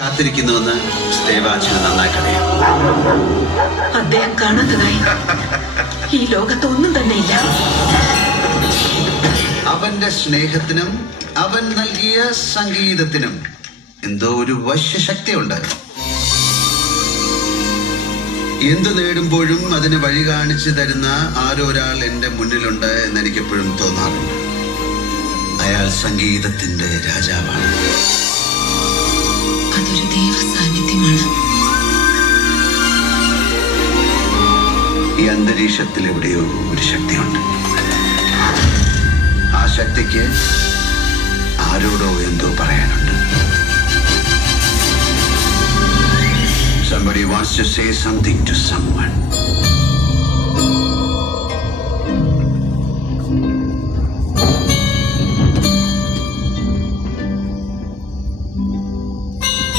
കാത്തിരിക്കുന്നുവെന്ന് ദേവാച്ചന് നന്നായിട്ടറിയാം. അദ്ദേഹം കാണാത്തതായി ഈ ലോകത്ത് ഒന്നും തന്നെയില്ല. അവന്റെ സ്നേഹത്തിനും അവൻ നൽകിയ സംഗീതത്തിനും എന്തോ ഒരു വശ്യശക്തിയുണ്ട്. എന്തു നേടുമ്പോഴും അതിന് വഴി കാണിച്ചു തരുന്ന ആരൊരാൾ എന്റെ മുന്നിലുണ്ട് എന്ന് എനിക്കെപ്പോഴും തോന്നാറുണ്ട്. അയാൾ സംഗീതത്തിന്റെ രാജാവാണ്. അതൊരു ദൈവ സാന്നിധ്യമാണ്. ഈ അന്തരീക്ഷത്തിൽ എവിടെയോ ഒരു ശക്തിയുണ്ട്. ആ ശക്തിക്ക് ആരോടോ എന്തോ പറയാനുണ്ട്. Somebody wants to say something to someone.